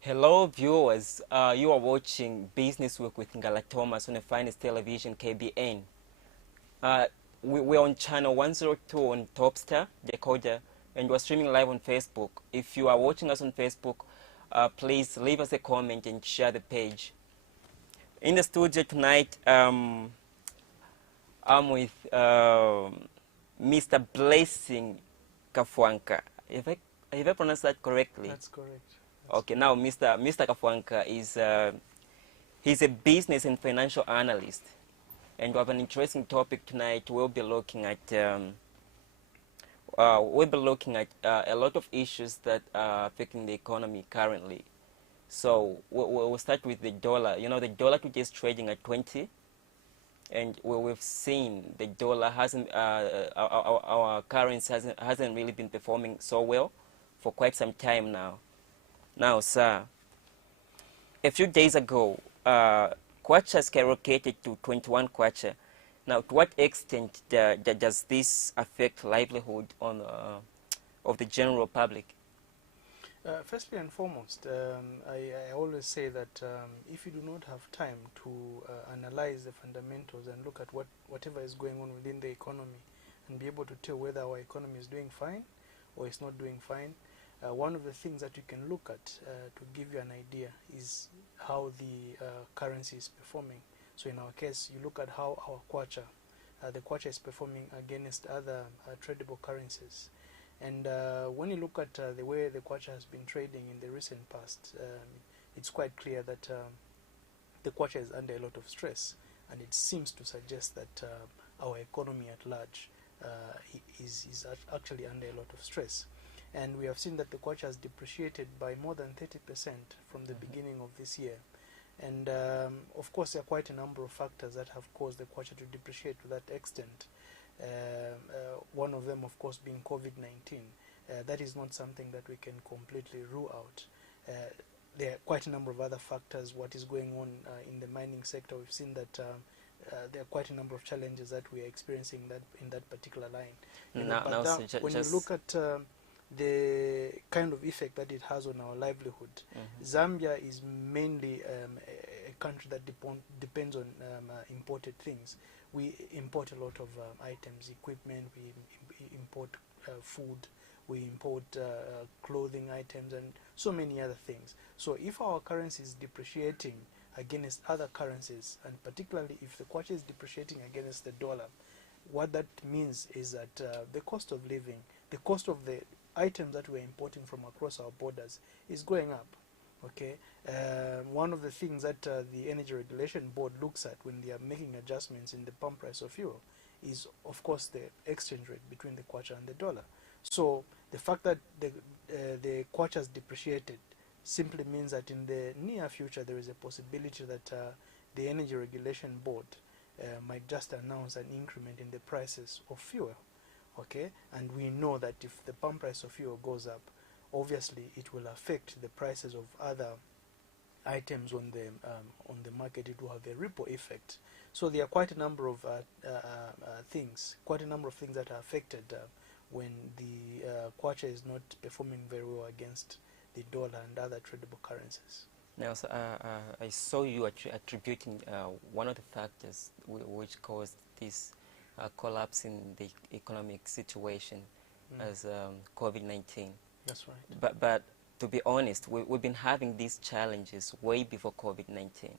Hello viewers, you are watching Business Week with Ngala Thomas on the finest television KBN. We're on channel 102 on Topstar, Decoder, and we're streaming live on Facebook. If you are watching us on Facebook, please leave us a comment and share the page. In the studio tonight, I'm with Mr. Blessing Kafwanka. Have I pronounced that correctly? That's correct. Okay, now Mr. Kafwanka is he's a business and financial analyst, and we have an interesting topic tonight. We'll be looking at a lot of issues that are affecting the economy currently. So we'll start with the dollar. You know, the dollar today is trading at 20, and we've seen the dollar hasn't our currency hasn't really been performing so well for quite some time now. Now, sir, a few days ago, kwacha skyrocketed to 21 kwacha. Now, to what extent does this affect livelihood of the general public? Firstly and foremost, I always say that if you do not have time to analyze the fundamentals and look at whatever is going on within the economy and be able to tell whether our economy is doing fine or it's not doing fine, one of the things that you can look at to give you an idea is how the currency is performing. So in our case, you look at how our kwacha, the kwacha is performing against other tradable currencies. And when you look at the way the kwacha has been trading in the recent past, it's quite clear that the kwacha is under a lot of stress, and it seems to suggest that our economy at large is actually under a lot of stress. And we have seen that the kwacha has depreciated by more than 30% from the beginning of this year. And of course, there are quite a number of factors that have caused the kwacha to depreciate to that extent. One of them, of course, being COVID-19. That is not something that we can completely rule out. There are quite a number of other factors. What is going on in the mining sector, we've seen that there are quite a number of challenges that we are experiencing in that particular line. When you look at the kind of effect that it has on our livelihood, Zambia is mainly a country that depends on imported things. We import a lot of items, equipment, we import food, we import clothing items, and so many other things. So if our currency is depreciating against other currencies, and particularly if the kwacha is depreciating against the dollar, what that means is that the cost of living, the cost of the items that we're importing from across our borders is going up. Okay, one of the things that the Energy Regulation Board looks at when they are making adjustments in the pump price of fuel is, of course, the exchange rate between the kwacha and the dollar. So the fact that the kwacha has depreciated simply means that in the near future there is a possibility that the Energy Regulation Board might just announce an increment in the prices of fuel. Okay, and we know that if the pump price of fuel goes up, obviously it will affect the prices of other items on the market. It will have a ripple effect. So there are quite a number of things that are affected when the kwacha is not performing very well against the dollar and other tradable currencies. Now, so, I saw you attributing one of the factors which caused this collapse in the economic situation as COVID-19. That's right. But to be honest, we've been having these challenges way before COVID-19.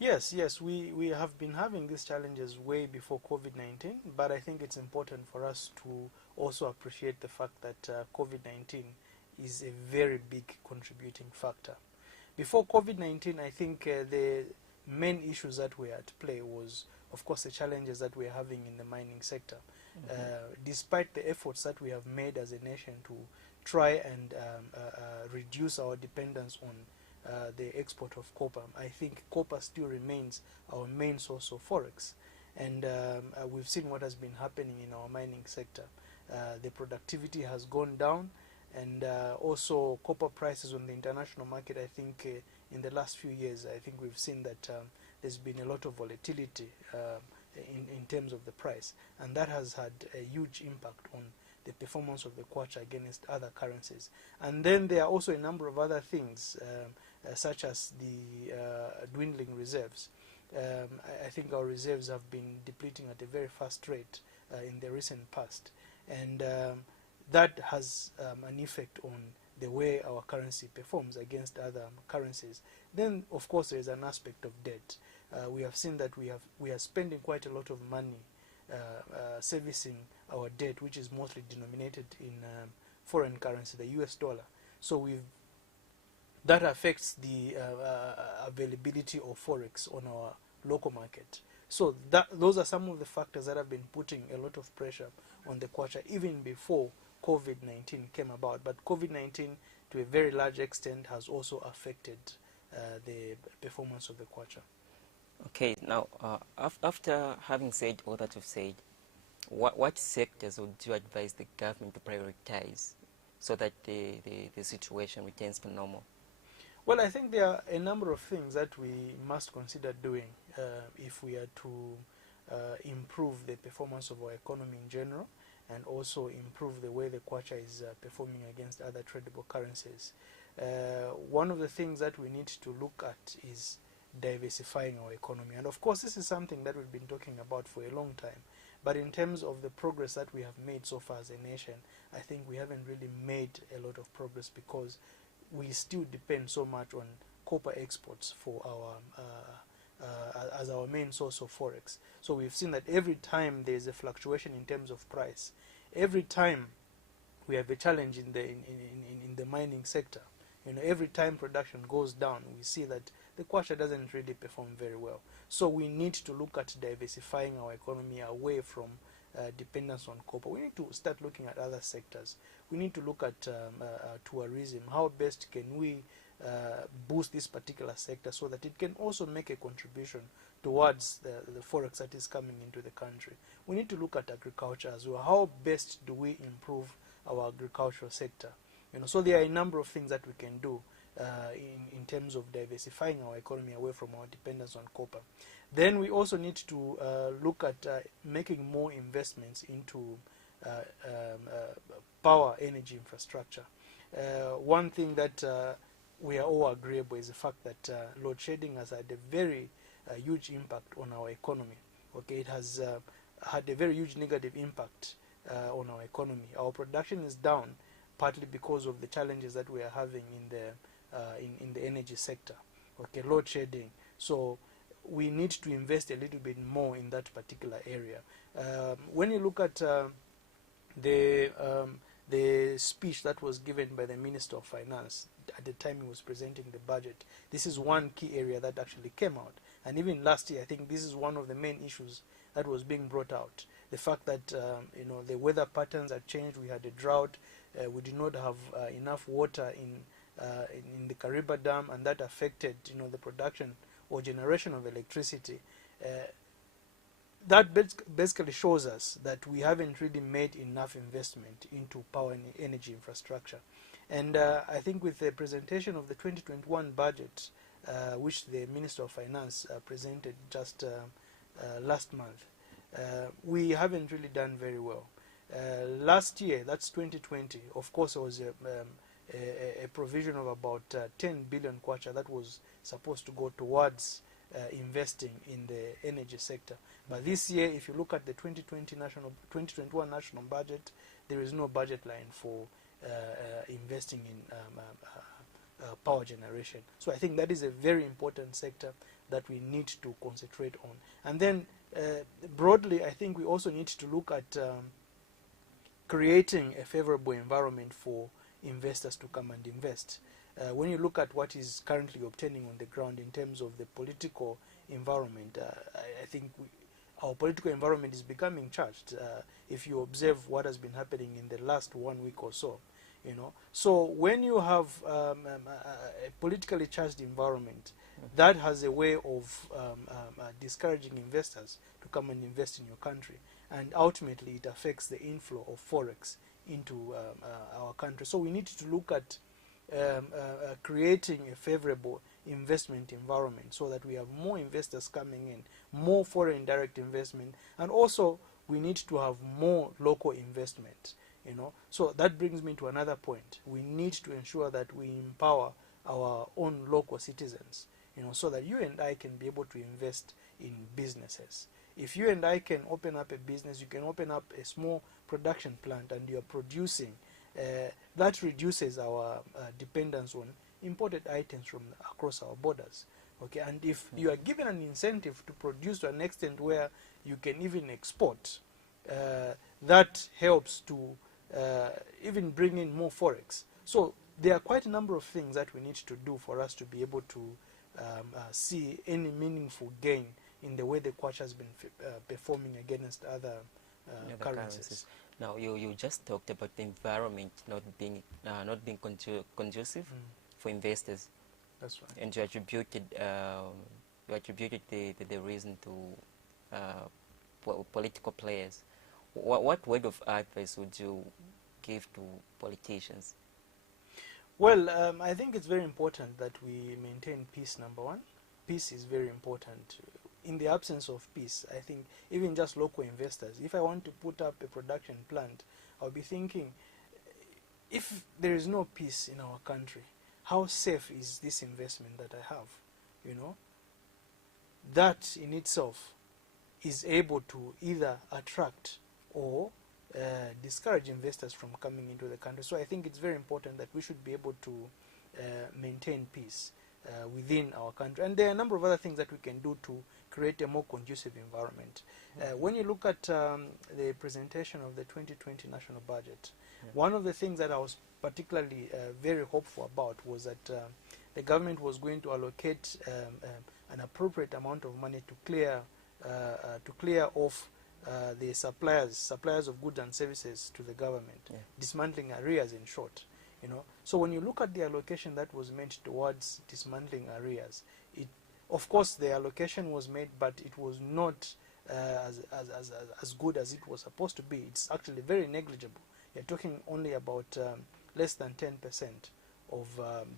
Yes, we have been having these challenges way before COVID-19, but I think it's important for us to also appreciate the fact that COVID-19 is a very big contributing factor. Before COVID-19, I think the main issues that were at play was, of course, the challenges that we're having in the mining sector. Despite the efforts that we have made as a nation to try and reduce our dependence on the export of copper, I think copper still remains our main source of forex. And we've seen what has been happening in our mining sector. The productivity has gone down, and also copper prices on the international market, I think in the last few years, I think we've seen that there's been a lot of volatility in terms of the price, and that has had a huge impact on the performance of the kwacha against other currencies. And then there are also a number of other things, such as the dwindling reserves. I think our reserves have been depleting at a very fast rate in the recent past, and that has an effect on the way our currency performs against other currencies. Then, of course, there is an aspect of debt. We have seen that we are spending quite a lot of money servicing our debt, which is mostly denominated in foreign currency, the US dollar. So that affects the availability of forex on our local market. So those are some of the factors that have been putting a lot of pressure on the kwacha even before COVID-19 came about. But COVID-19, to a very large extent, has also affected the performance of the kwacha. Okay, now after having said all that you've said, what sectors would you advise the government to prioritize so that the situation returns to normal? Well, I think there are a number of things that we must consider doing if we are to improve the performance of our economy in general, and also improve the way the kwacha is performing against other tradable currencies. One of the things that we need to look at is diversifying our economy. And of course, this is something that we've been talking about for a long time. But in terms of the progress that we have made so far as a nation, I think we haven't really made a lot of progress, because we still depend so much on copper exports for our as our main source of forex. So we've seen that every time there's a fluctuation in terms of price, every time we have a challenge in the mining sector, every time production goes down, we see that the kwacha doesn't really perform very well. So we need to look at diversifying our economy away from dependence on copper. We need to start looking at other sectors. We need to look at tourism. How best can we boost this particular sector so that it can also make a contribution towards the forex that is coming into the country. We need to look at agriculture as well. How best do we improve our agricultural sector? So there are a number of things that we can do in terms of diversifying our economy away from our dependence on copper. Then we also need to look at making more investments into power energy infrastructure. One thing that we are all agreeable is the fact that load shedding has had a very huge impact on our economy. Okay, it has had a very huge negative impact on our economy. Our production is down partly because of the challenges that we are having in the energy sector. Okay, load shedding. So we need to invest a little bit more in that particular area. When you look at the speech that was given by the Minister of Finance at the time he was presenting the budget, this is one key area that actually came out. And even last year, I think this is one of the main issues that was being brought out. The fact that the weather patterns had changed. We had a drought. We did not have enough water in the Kariba Dam, and that affected the production or generation of electricity. That basically shows us that we haven't really made enough investment into power and energy infrastructure. And I think with the presentation of the 2021 budget, which the Minister of Finance presented just last month, we haven't really done very well. Last year, that's 2020, of course, there was a provision of about 10 billion kwacha that was supposed to go towards investing in the energy sector. But this year, if you look at the 2021 national budget, there is no budget line for investing in power generation. So I think that is a very important sector that we need to concentrate on. And then broadly, I think we also need to look at creating a favorable environment for investors to come and invest. When you look at what is currently obtaining on the ground in terms of the political environment, I think our political environment is becoming charged. If you observe what has been happening in the last 1 week or so, so when you have a politically charged environment, that has a way of discouraging investors to come and invest in your country, and ultimately it affects the inflow of forex into our country. So we need to look at creating a favorable investment environment so that we have more investors coming in, more foreign direct investment, and also we need to have more local investment. So that brings me to another point. We need to ensure that we empower our own local citizens, so that you and I can be able to invest in businesses. If you and I can open up a business, you can open up a small production plant and you're producing, that reduces our dependence on imported items from across our borders. Okay, and if you are given an incentive to produce to an extent where you can even export, that helps to even bring in more forex. So there are quite a number of things that we need to do for us to be able to see any meaningful gain in the way the kwacha has been performing against other currencies. Now, you just talked about the environment not being conducive for investors. That's right. And you attributed the reason to political players. What word of advice would you give to politicians? Well, I think it's very important that we maintain peace, number one. Peace is very important. In the absence of peace, I think even just local investors, if I want to put up a production plant, I'll be thinking, if there is no peace in our country, how safe is this investment that I have? That in itself is able to either attract or discourage investors from coming into the country. So I think it's very important that we should be able to maintain peace within our country. And there are a number of other things that we can do to create a more conducive environment. When you look at the presentation of the 2020 national budget, one of the things that I was particularly very hopeful about was that the government was going to allocate an appropriate amount of money to clear off the suppliers of goods and services to the government, dismantling arrears in short. So when you look at the allocation that was made towards dismantling arrears, of course the allocation was made, but it was not as good as it was supposed to be. It's actually very negligible. You're talking only about less than 10% of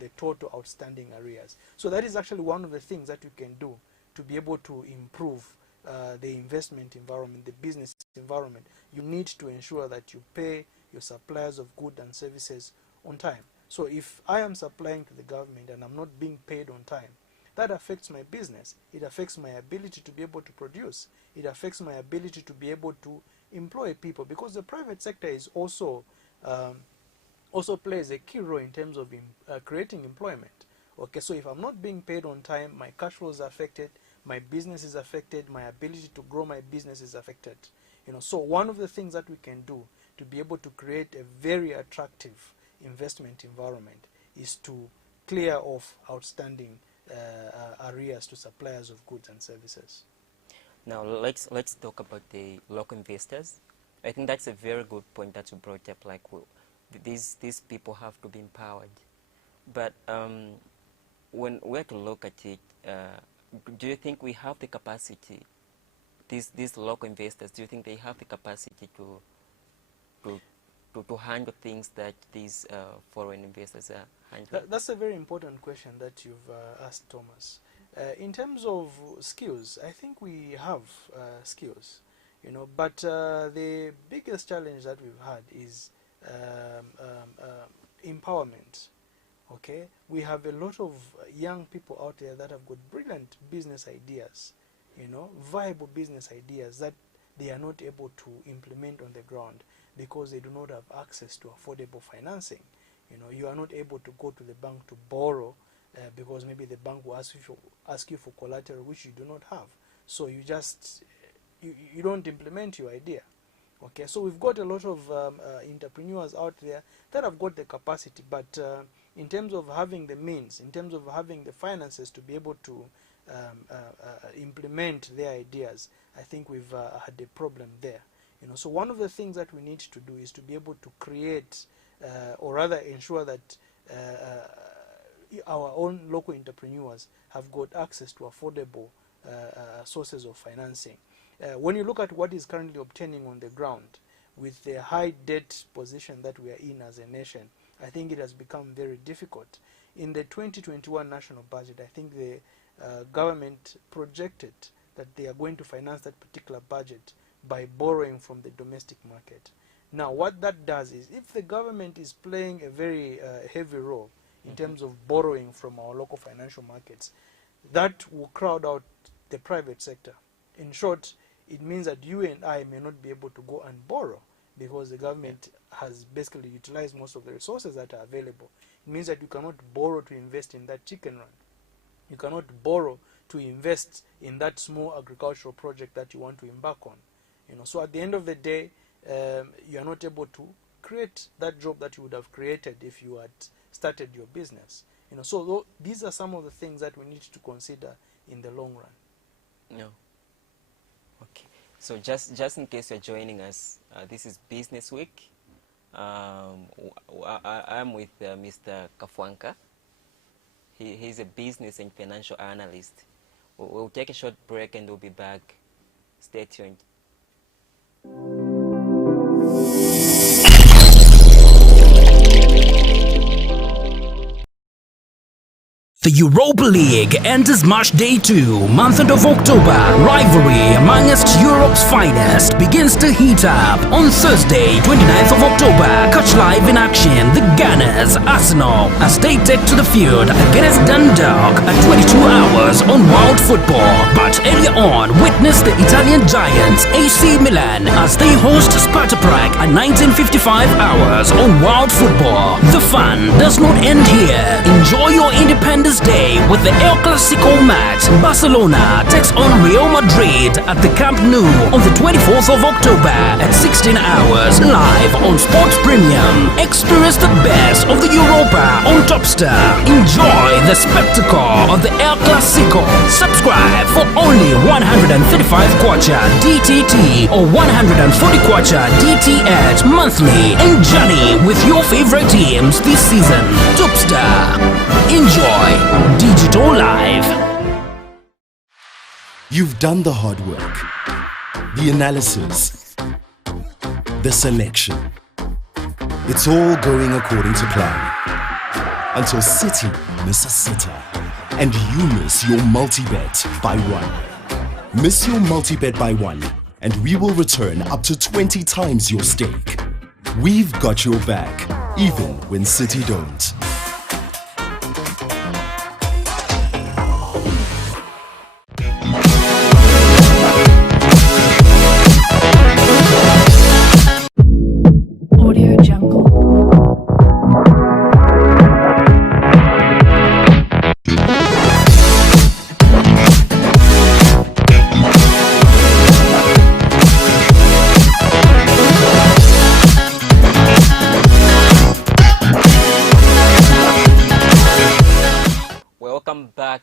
the total outstanding arrears. So that is actually one of the things that you can do to be able to improve the investment environment, the business environment. You need to ensure that you pay your suppliers of goods and services on time. So if I am supplying to the government and I'm not being paid on time, that affects my business. It affects my ability to be able to produce. It affects my ability to be able to employ people, because the private sector is also plays a key role in terms of creating employment. Okay, so if I'm not being paid on time, my cash flow is affected, my business is affected, my ability to grow my business is affected. So one of the things that we can do to be able to create a very attractive investment environment is to clear off outstanding arrears to suppliers of goods and services. Now let's talk about the local investors. I think that's a very good point that you brought up. Like, these people have to be empowered. But when we're to look at it, do you think we have the capacity? These local investors, do you think they have the capacity to handle things that these foreign investors are handling? That's a very important question that you've asked, Thomas. In terms of skills, I think we have skills, but the biggest challenge that we've had is empowerment. Okay, we have a lot of young people out there that have got brilliant business ideas, viable business ideas that they are not able to implement on the ground because they do not have access to affordable financing. You are not able to go to the bank to borrow because maybe the bank will ask you for collateral which you do not have. So you don't implement your idea. Okay, so we've got a lot of entrepreneurs out there that have got the capacity, but in terms of having the means, in terms of having the finances to be able to implement their ideas, I think we've had a problem there. So one of the things that we need to do is to be able to create, or rather ensure that our own local entrepreneurs have got access to affordable sources of financing. When you look at what is currently obtaining on the ground, with the high debt position that we are in as a nation, I think it has become very difficult. In the 2021 national budget, I think the government projected that they are going to finance that particular budget by borrowing from the domestic market. Now, what that does is, if the government is playing a very heavy role in terms of borrowing from our local financial markets, that will crowd out the private sector. In short, it means that you and I may not be able to go and borrow because the government has basically utilized most of the resources that are available. It means that you cannot borrow to invest in that chicken run. You cannot borrow to invest in that small agricultural project that you want to embark on. So at the end of the day, you are not able to create that job that you would have created if you had started your business. So these are some of the things that we need to consider in the long run. No. Okay. So just in case you're joining us, this is Business Week. I'm with Mr. Kafwanka. He's a business and financial analyst. We'll take a short break and we'll be back. Stay tuned. The Europa League enters March Day 2, month of October. Rivalry amongst Europe's finest begins to heat up. On Thursday, 29th of October, catch live in action the Gunners, Arsenal, as they take to the field against Dundalk at 22 hours on Wild Football. But earlier on, witness the Italian giants AC Milan as they host Sparta Prague at 1955 hours on Wild Football. The fun does not end here. Enjoy your independence Day with the El Clasico match. Barcelona takes on Real Madrid at the Camp Nou on the 24th of October at 16 hours live on Sports Premium. Experience the best of the Europa on Topstar. Enjoy the spectacle of the El Clasico. Subscribe for only 135 kwacha DTT or 140 kwacha DTH monthly and journey with your favorite teams this season. Topstar. Enjoy Digital Live. You've done the hard work, the analysis, the selection. It's all going according to plan. Until City miss a sitter and you miss your multi-bet by one. Miss your multi-bet by one and we will return up to 20 times your stake. We've got your back, even when City don't.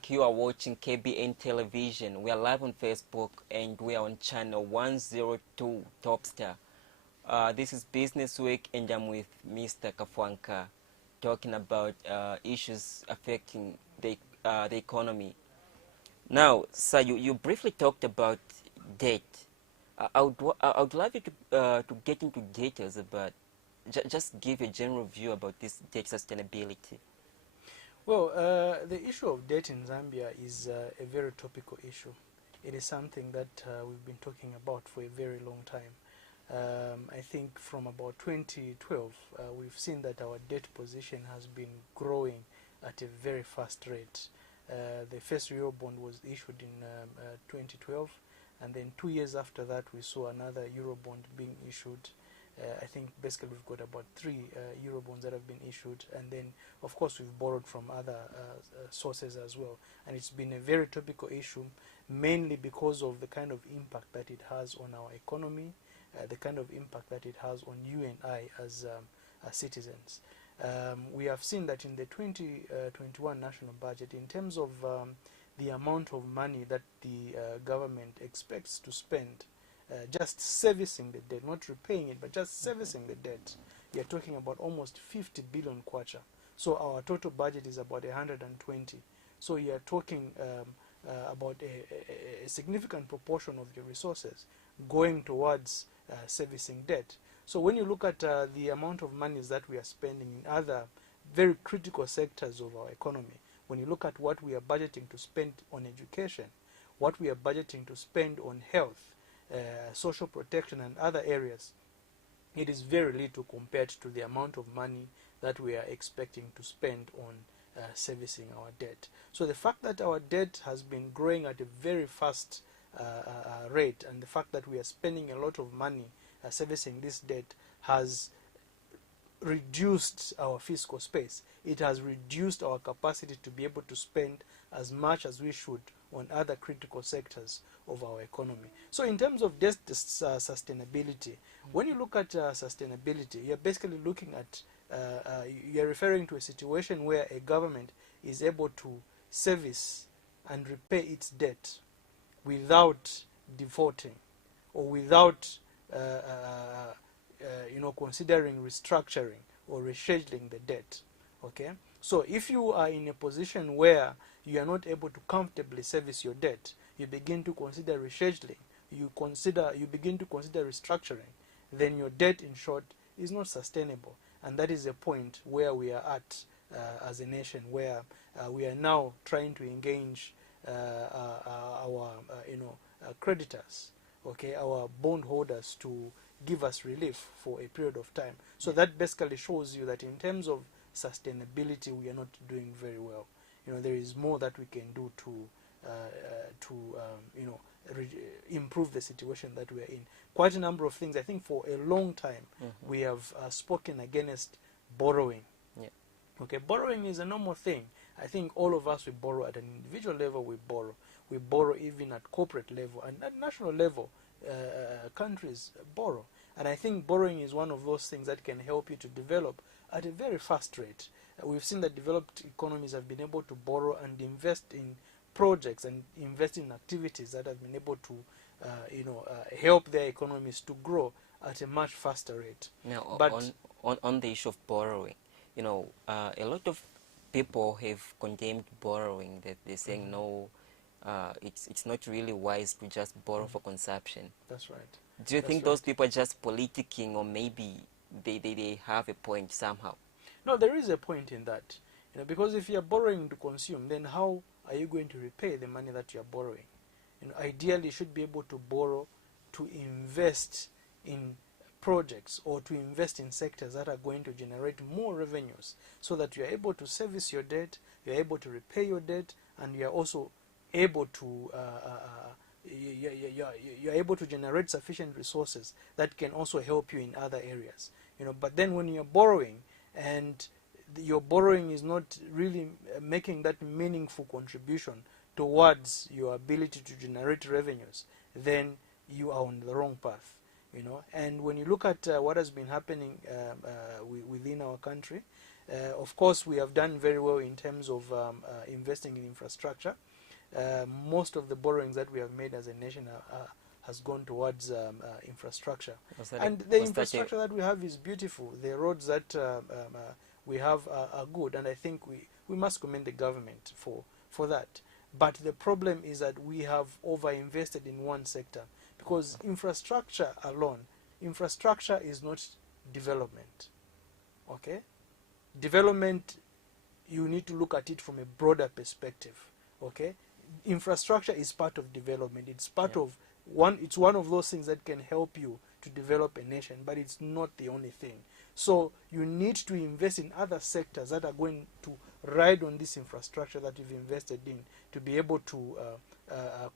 You are watching KBN Television. We are live on Facebook and we are on channel 102 Topstar. This is Business Week and I'm with Mr. Kafwanka talking about issues affecting the economy. Now, sir, you briefly talked about debt. I would love you to get into details about, just give a general view about this debt sustainability. Well, the issue of debt in Zambia is a very topical issue. It is something that we've been talking about for a very long time. I think from about 2012, we've seen that our debt position has been growing at a very fast rate. The first Eurobond was issued in 2012, and then 2 years after that, we saw another Eurobond being issued. I think basically we've got about 3 Eurobonds that have been issued, and then of course we've borrowed from other sources as well. And it's been a very topical issue, mainly because of the kind of impact that it has on our economy, the kind of impact that it has on you and I as citizens. We have seen that in the 2021 national budget, in terms of the amount of money that the government expects to spend just servicing the debt, not repaying it, but just servicing the debt, you're talking about almost 50 billion kwacha. So our total budget is about 120. So you are talking about a significant proportion of your resources going towards servicing debt. So when you look at the amount of monies that we are spending in other very critical sectors of our economy, when you look at what we are budgeting to spend on education, what we are budgeting to spend on health, social protection and other areas, it is very little compared to the amount of money that we are expecting to spend on servicing our debt. So the fact that our debt has been growing at a very fast rate, and the fact that we are spending a lot of money servicing this debt, has reduced our fiscal space. It has reduced our capacity to be able to spend as much as we should on other critical sectors of our economy. So in terms of debt sustainability, when you look at sustainability, you're basically looking at, you're referring to a situation where a government is able to service and repay its debt without defaulting, or without considering restructuring or rescheduling the debt. Okay, so if you are in a position where you are not able to comfortably service your debt, you begin to consider rescheduling, you begin to consider restructuring, then your debt, in short, is not sustainable. And that is a point where we are at as a nation, where we are now trying to engage our creditors, okay, our bondholders, to give us relief for a period of time. So that basically shows you that in terms of sustainability, we are not doing very well. There is more that we can do to improve the situation that we are in. Quite a number of things. I think for a long time we have spoken against borrowing. Yeah. Okay, borrowing is a normal thing. I think all of us, we borrow at an individual level. We borrow even at corporate level, and at national level. Countries borrow, and I think borrowing is one of those things that can help you to develop at a very fast rate. We've seen that developed economies have been able to borrow and invest in projects and invest in activities that have been able to help their economies to grow at a much faster rate. Now, But on the issue of borrowing, a lot of people have condemned borrowing, that they're saying no, it's not really wise to just borrow for consumption. That's right. Do you think those people are just politicking, or maybe they have a point somehow? No, there is a point in that. Because if you're borrowing to consume, then how are you going to repay the money that you're borrowing? Ideally, you should be able to borrow to invest in projects, or to invest in sectors that are going to generate more revenues, so that you're able to service your debt, you're able to repay your debt, and you're also able to you're able to generate sufficient resources that can also help you in other areas. But then when you're borrowing, and your borrowing is not really making that meaningful contribution towards your ability to generate revenues, then you are on the wrong path. And when you look at what has been happening within our country, of course we have done very well in terms of investing in infrastructure. Most of the borrowings that we have made as a nation has gone towards infrastructure. And the infrastructure that we have is beautiful. The roads that we have are good, and I think we must commend the government for that. But the problem is that we have overinvested in one sector, because infrastructure alone, infrastructure is not development. Okay? Development, you need to look at it from a broader perspective. Okay? Infrastructure is part of development. It's part of it's one of those things that can help you to develop a nation, but it's not the only thing. So you need to invest in other sectors that are going to ride on this infrastructure that you've invested in, to be able to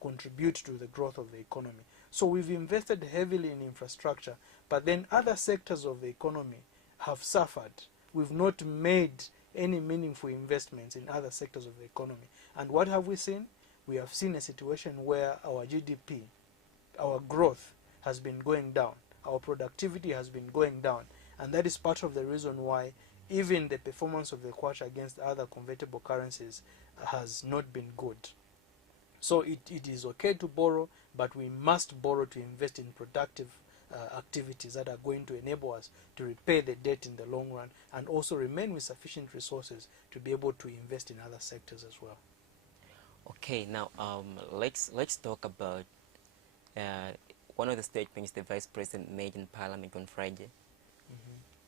contribute to the growth of the economy. So we've invested heavily in infrastructure, but then other sectors of the economy have suffered. We've not made any meaningful investments in other sectors of the economy. And what have we seen? We have seen a situation where our GDP, our growth has been going down, our productivity has been going down, and that is part of the reason why even the performance of the kwacha against other convertible currencies has not been good. So it is okay to borrow, but we must borrow to invest in productive activities that are going to enable us to repay the debt in the long run and also remain with sufficient resources to be able to invest in other sectors as well. Okay, now let's talk about uh, one of the statements the Vice President made in Parliament on Friday.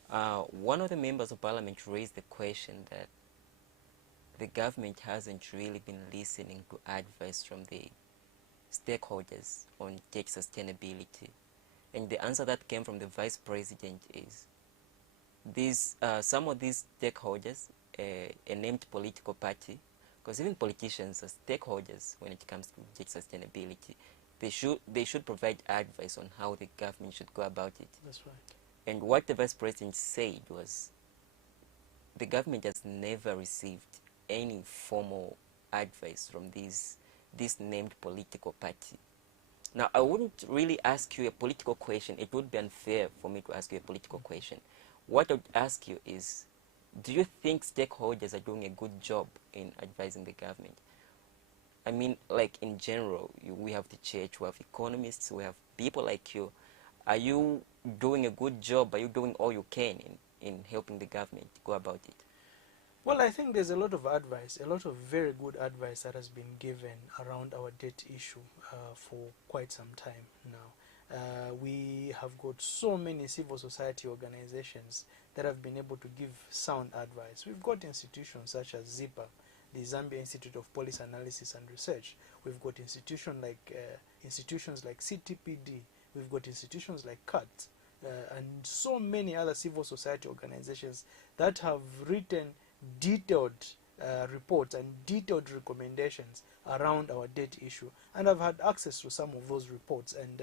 One of the members of Parliament raised the question that the government hasn't really been listening to advice from the stakeholders on tech sustainability. And the answer that came from the Vice President is some of these stakeholders, a named political party, because even politicians are stakeholders when it comes to tech sustainability, they should provide advice on how the government should go about it. That's right. And what the Vice President said was the government has never received any formal advice from this named political party. Now, I wouldn't really ask you a political question. It would be unfair for me to ask you a political question. What I would ask you is, do you think stakeholders are doing a good job in advising the government? I mean, like in general, we have the church, we have economists, we have people like you. Are you doing a good job? Are you doing all you can in helping the government go about it? Well, I think there's a lot of advice, a lot of very good advice that has been given around our debt issue for quite some time now. We have got so many civil society organizations that have been able to give sound advice. We've got institutions such as ZIPA, the Zambia Institute of Policy Analysis and Research. We've got institutions like CTPD. We've got institutions like CAT and so many other civil society organizations that have written detailed reports and detailed recommendations around our debt issue, and I've had access to some of those reports and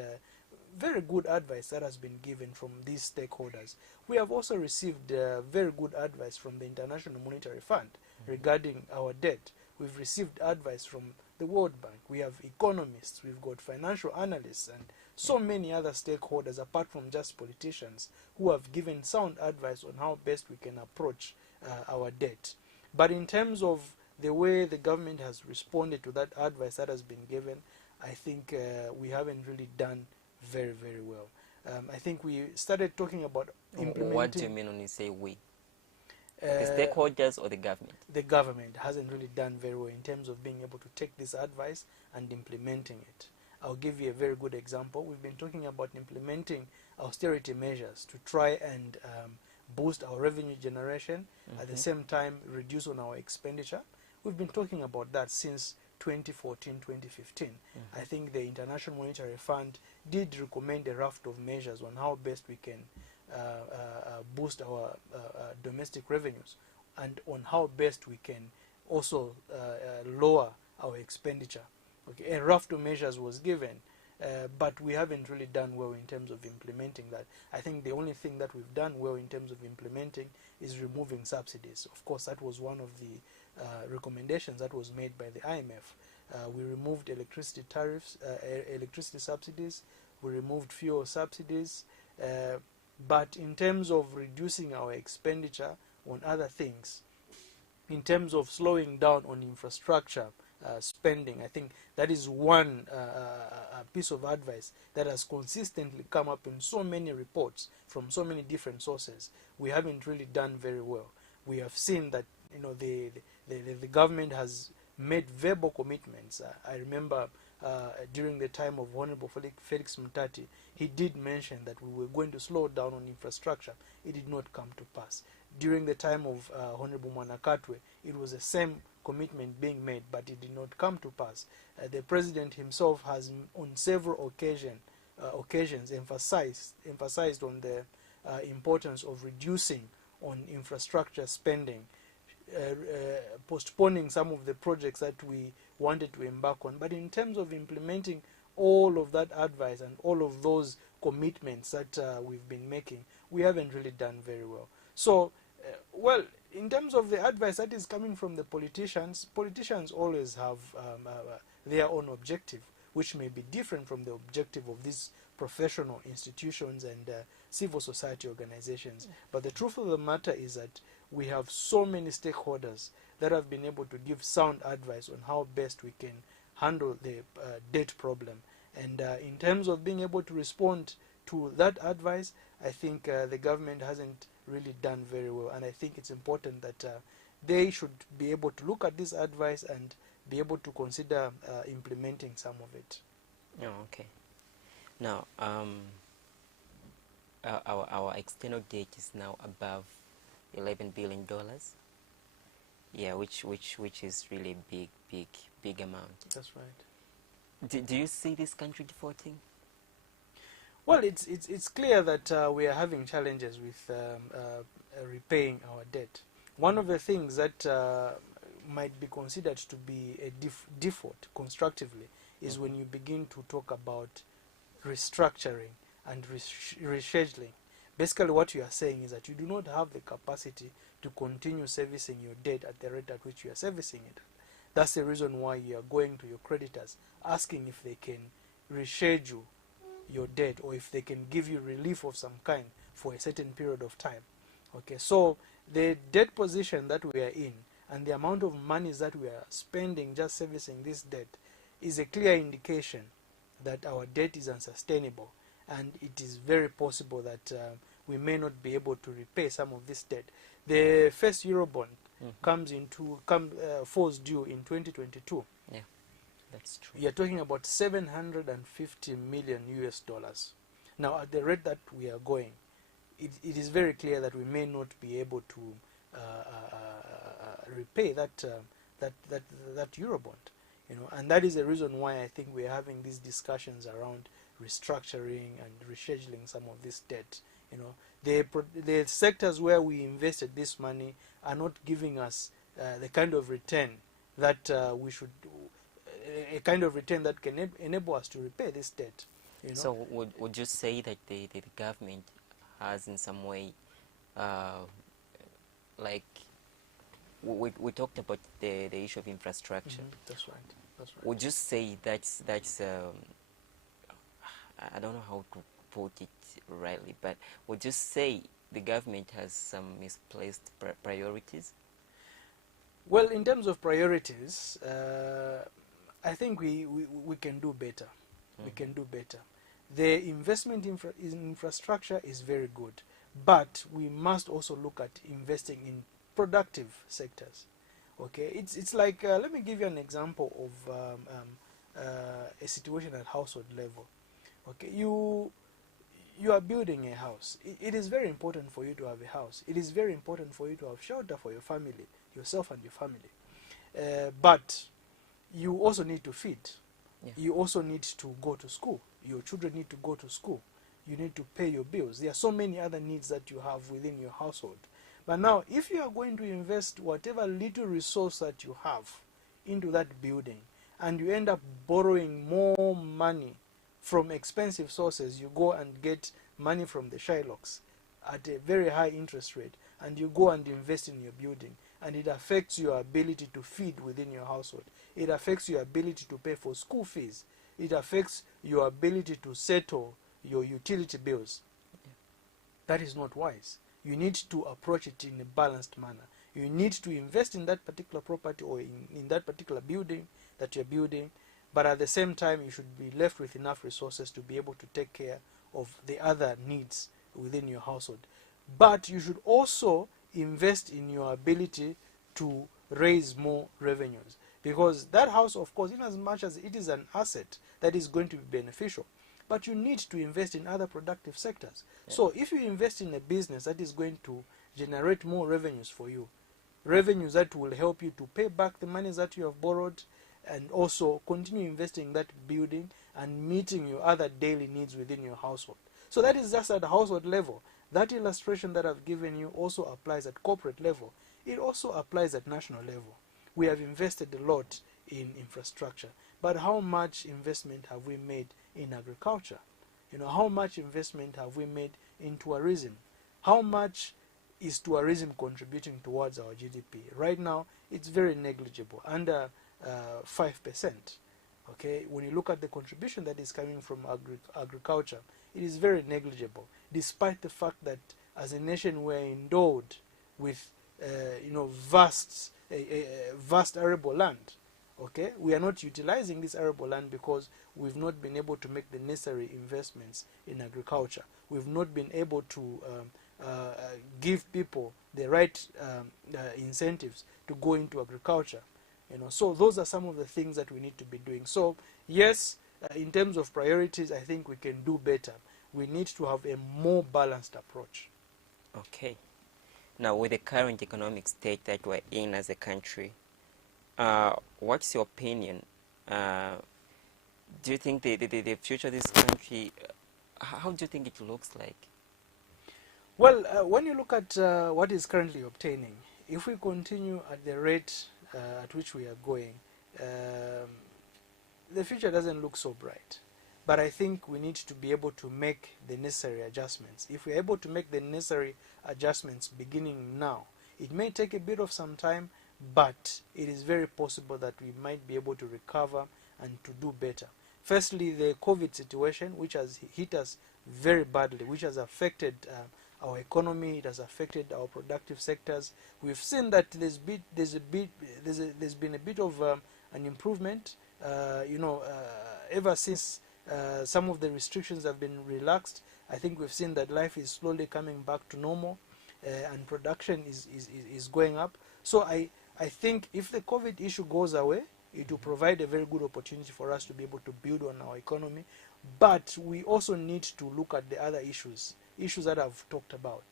very good advice that has been given from these stakeholders. We have also received very good advice from the International Monetary Fund regarding our debt. We've received advice from the World Bank. We have economists, we've got financial analysts and so many other stakeholders apart from just politicians who have given sound advice on how best we can approach our debt. But in terms of the way the government has responded to that advice that has been given, I think we haven't really done very, very well. I think we started talking about implementing... What do you mean when you say we? The stakeholders or the government? The government hasn't really done very well in terms of being able to take this advice and implementing it. I'll give you a very good example. We've been talking about implementing austerity measures to try and boost our revenue generation, at the same time reduce on our expenditure. We've been talking about that since 2014, 2015. I think the International Monetary Fund did recommend a raft of measures on how best we can boost our domestic revenues and on how best we can also lower our expenditure. Okay, a raft of measures was given, but we haven't really done well in terms of implementing that. I think the only thing that we've done well in terms of implementing is removing subsidies. Of course, that was one of the recommendations that was made by the IMF. We removed electricity tariffs, electricity subsidies, we removed fuel subsidies, but in terms of reducing our expenditure on other things, in terms of slowing down on infrastructure spending, I think that is one piece of advice that has consistently come up in so many reports from so many different sources. We haven't really done very well. We have seen that the government has made verbal commitments. I remember during the time of Honorable Felix Mutati, he did mention that we were going to slow down on infrastructure. It did not come to pass. During the time of Honorable Mwanakatwe, it was the same commitment being made, but it did not come to pass. The president himself has on several occasions emphasized on the importance of reducing on infrastructure spending, postponing some of the projects that we wanted to embark on. But in terms of implementing all of that advice and all of those commitments that we've been making, we haven't really done very well. So, well, in terms of the advice that is coming from the politicians always have their own objective, which may be different from the objective of these professional institutions and civil society organizations. But the truth of the matter is that we have so many stakeholders that have been able to give sound advice on how best we can handle the debt problem. And in terms of being able to respond to that advice, I think the government hasn't really done very well, and I think it's important that they should be able to look at this advice and be able to consider implementing some of it. Oh, okay. Now, our external debt is now above $11 billion. Yeah, which is really a big amount. That's right. Do you see this country defaulting? Well, it's clear that we are having challenges with repaying our debt. One of the things that might be considered to be a default constructively is when you begin to talk about restructuring and rescheduling. Basically, what you are saying is that you do not have the capacity to continue servicing your debt at the rate at which you are servicing it. That's the reason why you are going to your creditors, asking if they can reschedule your debt or if they can give you relief of some kind for a certain period of time. Okay, so the debt position that we are in and the amount of monies that we are spending just servicing this debt is a clear indication that our debt is unsustainable, and it is very possible that we may not be able to repay some of this debt. The first Eurobond falls due in 2022. Yeah, that's true. We are talking about 750 million US dollars. Now, at the rate that we are going, it is very clear that we may not be able to repay that Eurobond. And that is the reason why I think we are having these discussions around restructuring and rescheduling some of this debt. The sectors where we invested this money are not giving us the kind of return that we should, a kind of return that can enable us to repay this debt. So would you say that the government has in some way, like we talked about the issue of infrastructure. That's right. That's right. Would you say that's I don't know how to put it rightly, but would you say the government has some misplaced priorities? Well, in terms of priorities, I think we can do better. We can do better. The investment in infrastructure is very good, but we must also look at investing in productive sectors. Okay, it's like let me give you an example of a situation at household level. Okay, you are building a house. It is very important for you to have a house. It is very important for you to have shelter for your family, yourself and your family. But you also need to feed. Yeah. You also need to go to school. Your children need to go to school. You need to pay your bills. There are so many other needs that you have within your household. But now, if you are going to invest whatever little resource that you have into that building, and you end up borrowing more money from expensive sources, you go and get money from the Shylocks at a very high interest rate, and you go and invest in your building, and it affects your ability to feed within your household. It affects your ability to pay for school fees. It affects your ability to settle your utility bills. That is not wise. You need to approach it in a balanced manner. You need to invest in that particular property or in that particular building that you're building, but at the same time you should be left with enough resources to be able to take care of the other needs within your household. But you should also invest in your ability to raise more revenues, because that house, of course, in as much as it is an asset that is going to be beneficial, but you need to invest in other productive sectors. Yeah. So if you invest in a business that is going to generate more revenues for you, revenues that will help you to pay back the monies that you have borrowed, and also continue investing in that building and meeting your other daily needs within your household. So that is just at the household level. That illustration that I've given you also applies at corporate level. It also applies at national level. We have invested a lot in infrastructure, but how much investment have we made in agriculture? How much investment have we made in tourism? How much is tourism contributing towards our GDP? Right now, it's very negligible, under 5%. Okay, when you look at the contribution that is coming from agriculture, it is very negligible, despite the fact that as a nation we're endowed with vast arable land. Okay, we are not utilizing this arable land because we've not been able to make the necessary investments in agriculture. We've not been able to give people the right incentives to go into agriculture. So those are some of the things that we need to be doing. So yes, in terms of priorities, I think we can do better. We need to have a more balanced approach. Okay. Now, with the current economic state that we're in as a country, what's your opinion? Do you think the future of this country, how do you think it looks like? Well, when you look at what is currently obtaining, if we continue at the rate at which we are going, the future doesn't look so bright. But I think we need to be able to make the necessary adjustments. If we're able to make the necessary adjustments beginning now, it may take a bit of some time, but it is very possible that we might be able to recover and to do better. Firstly, the COVID situation, which has hit us very badly, which has affected our economy, it has affected our productive sectors. We've seen that there's been a bit of an improvement, ever since some of the restrictions have been relaxed. I think we've seen that life is slowly coming back to normal, and production is going up. So I think if the COVID issue goes away, it will provide a very good opportunity for us to be able to build on our economy. But we also need to look at the other issues that I've talked about.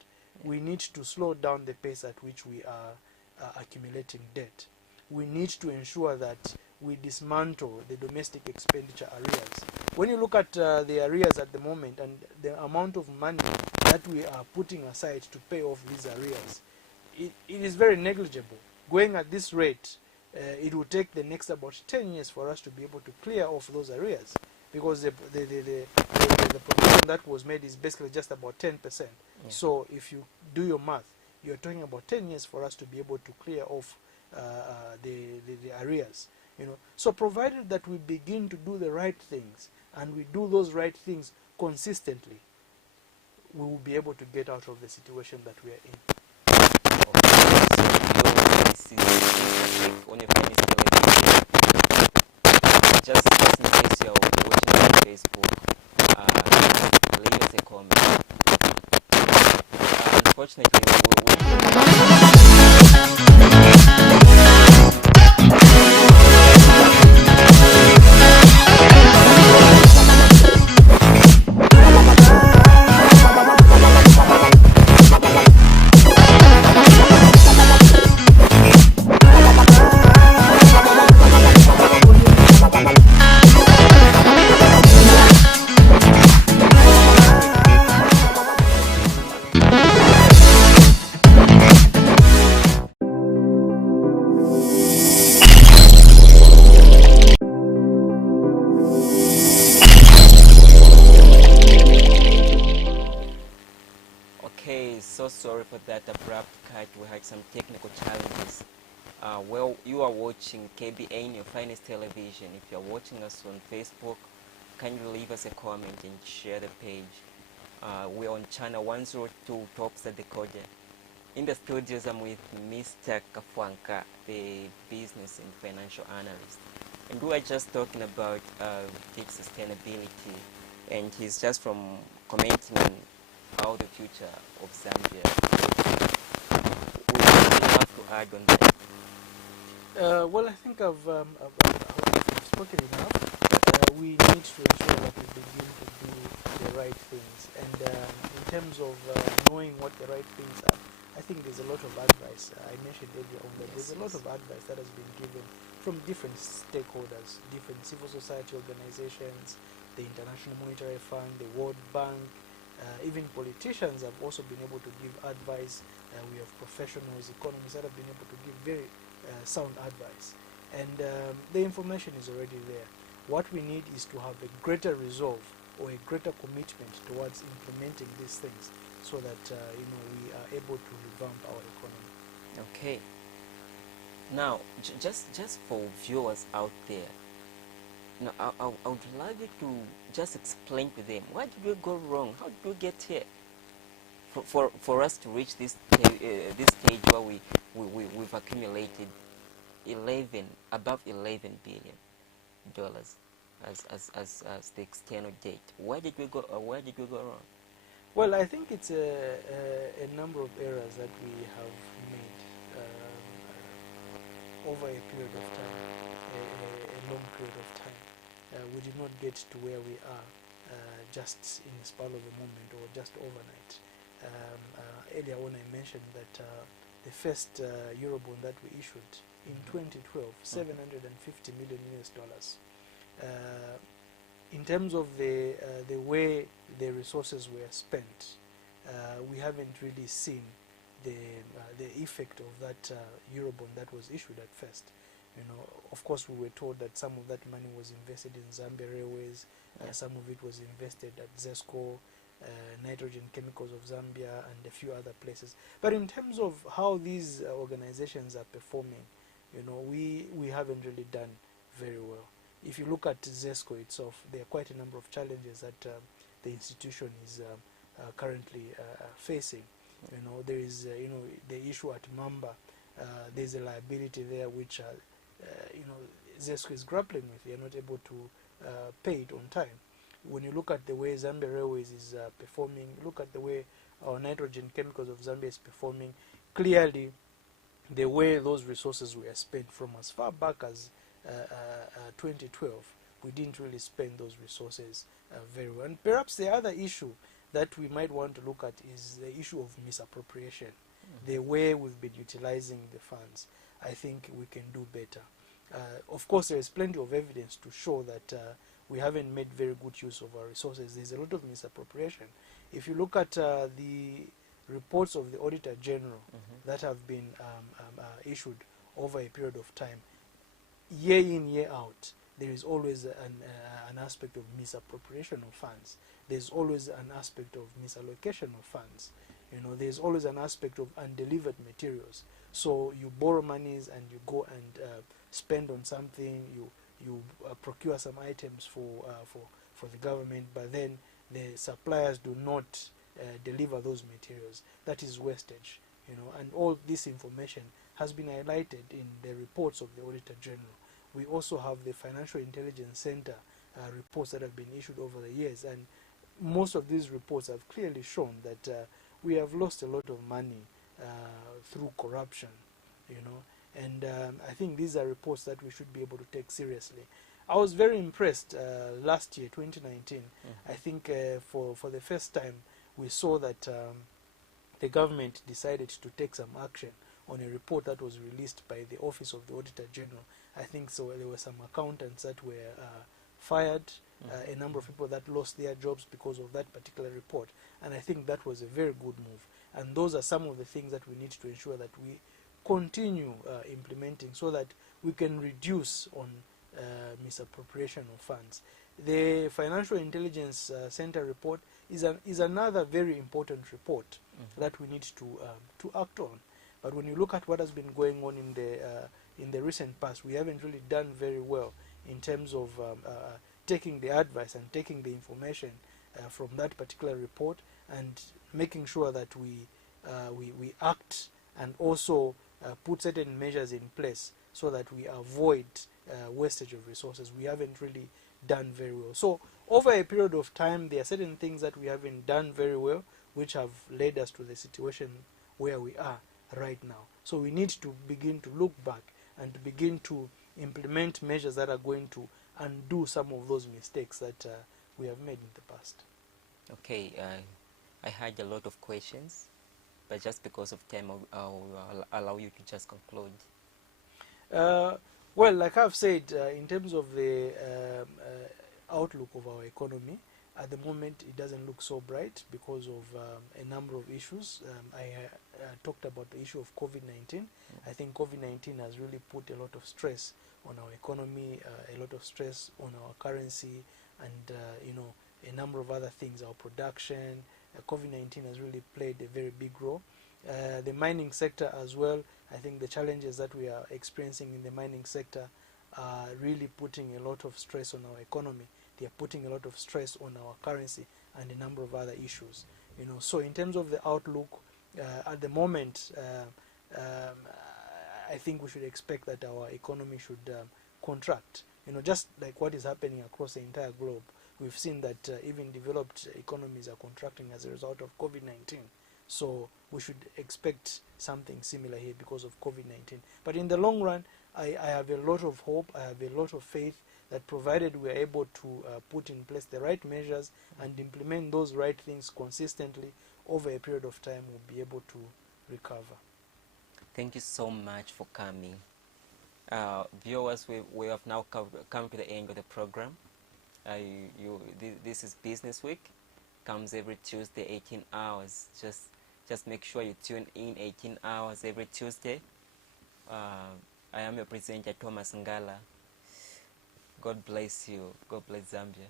We need to slow down the pace at which we are accumulating debt. We need to ensure that we dismantle the domestic expenditure arrears. When you look at the arrears at the moment and the amount of money that we are putting aside to pay off these arrears, it is very negligible. Going at this rate, it will take the next about 10 years for us to be able to clear off those arrears, because the provision that was made is basically just about 10%. Yeah. So if you do your math, you're talking about 10 years for us to be able to clear off the arrears. So provided that we begin to do the right things and we do those right things consistently, we will be able to get out of the situation that we are in. On your just in case you're watching on Facebook, leave us a comment. Unfortunately, so sorry for that abrupt cut. We had some technical challenges. Well, you are watching KBN, your finest television. If you're watching us on Facebook, kindly leave us a comment and share the page. We're on channel 102, Tops the Decoder. In the studios, I'm with Mr. Kafwanka, the business and financial analyst. And we are just talking about big sustainability. And he's just from commenting on how the future of Zambia. Would you have to add on that? Well, I think I've spoken enough. We need to ensure that we begin to do the right things. And in terms of knowing what the right things are, I think there's a lot of advice. I mentioned earlier on that there's a lot of advice that has been given from different stakeholders, different civil society organizations, the International Monetary Fund, the World Bank. Even politicians have also been able to give advice. We have professionals, economists that have been able to give very sound advice. And the information is already there. What we need is to have a greater resolve or a greater commitment towards implementing these things so that we are able to revamp our economy. Okay. Now, just for viewers out there, now, I would like you to just explain to them, why did we go wrong? How did we get here? For us to reach this stage where we've accumulated above 11 billion dollars as the external debt. Where did we go? Where did we go wrong? Well, I think it's a number of errors that we have made over a period of time, a long period of time. We did not get to where we are just in a spell of a moment or just overnight. Earlier on I mentioned that the first Eurobond that we issued in 2012, 750 million US dollars. In terms of the way the resources were spent, we haven't really seen the effect of that Eurobond that was issued at first. You know, of course, we were told that some of that money was invested in Zambia Railways, some of it was invested at ZESCO, Nitrogen Chemicals of Zambia, and a few other places. But in terms of how these organizations are performing, you know, we haven't really done very well. If you look at ZESCO itself, there are quite a number of challenges that the institution is currently facing. You know, there is you know, the issue at Mamba. There's a liability there which you know, ZESCO is grappling with. They are not able to pay it on time. When you look at the way Zambia Railways is performing, look at the way our Nitrogen Chemicals of Zambia is performing, clearly the way those resources were spent from as far back as 2012, we didn't really spend those resources very well. And perhaps the other issue that we might want to look at is the issue of misappropriation. The way we've been utilizing the funds, I think we can do better. Of course, there is plenty of evidence to show that we haven't made very good use of our resources. There's a lot of misappropriation. If you look at the reports of the Auditor General that have been issued over a period of time, year in, year out, there is always an aspect of misappropriation of funds. There's always an aspect of misallocation of funds. You know, there's always an aspect of undelivered materials. So you borrow monies and you go and spend on something. You procure some items for the government, but then the suppliers do not deliver those materials. That is wastage. You know, and all this information has been highlighted in the reports of the Auditor General. We also have the Financial Intelligence Center reports that have been issued over the years, and most of these reports have clearly shown that we have lost a lot of money through corruption, you know, and I think these are reports that we should be able to take seriously. I was very impressed last year, 2019. I think for the first time we saw that the government decided to take some action on a report that was released by the Office of the Auditor General. I think so. There were some accountants that were fired, a number of people that lost their jobs because of that particular report, and I think that was a very good move. And those are some of the things that we need to ensure that we continue implementing so that we can reduce on misappropriation of funds. The Financial Intelligence Center report is another very important report that we need to act on. But when you look at what has been going on in the recent past, we haven't really done very well in terms of taking the advice and taking the information from that particular report and making sure that we act and also put certain measures in place so that we avoid wastage of resources. We haven't really done very well. So over a period of time, there are certain things that we haven't done very well, which have led us to the situation where we are right now. So we need to begin to look back and to begin to implement measures that are going to undo some of those mistakes that we have made in the past. Okay, I had a lot of questions, but just because of time, I'll allow you to just conclude. Well, like I've said, in terms of the outlook of our economy, at the moment it doesn't look so bright because of a number of issues. I talked about the issue of COVID-19. I think COVID-19 has really put a lot of stress on our economy, a lot of stress on our currency, and you know, a number of other things, our production. COVID-19 has really played a very big role. The mining sector as well, I think the challenges that we are experiencing in the mining sector are really putting a lot of stress on our economy. They are putting a lot of stress on our currency and a number of other issues. You know, so in terms of the outlook, at the moment, I think we should expect that our economy should contract. You know, just like what is happening across the entire globe. We've seen that even developed economies are contracting as a result of COVID-19. So we should expect something similar here because of COVID-19. But in the long run, I have a lot of hope, I have a lot of faith that provided we are able to put in place the right measures and implement those right things consistently over a period of time, we'll be able to recover. Thank you so much for coming. Viewers, we have now come to the end of the program. This is Business Week. Comes every Tuesday, 18 hours. Just make sure you tune in 18 hours every Tuesday. I am your presenter, Thomas Ngala. God bless you. God bless Zambia.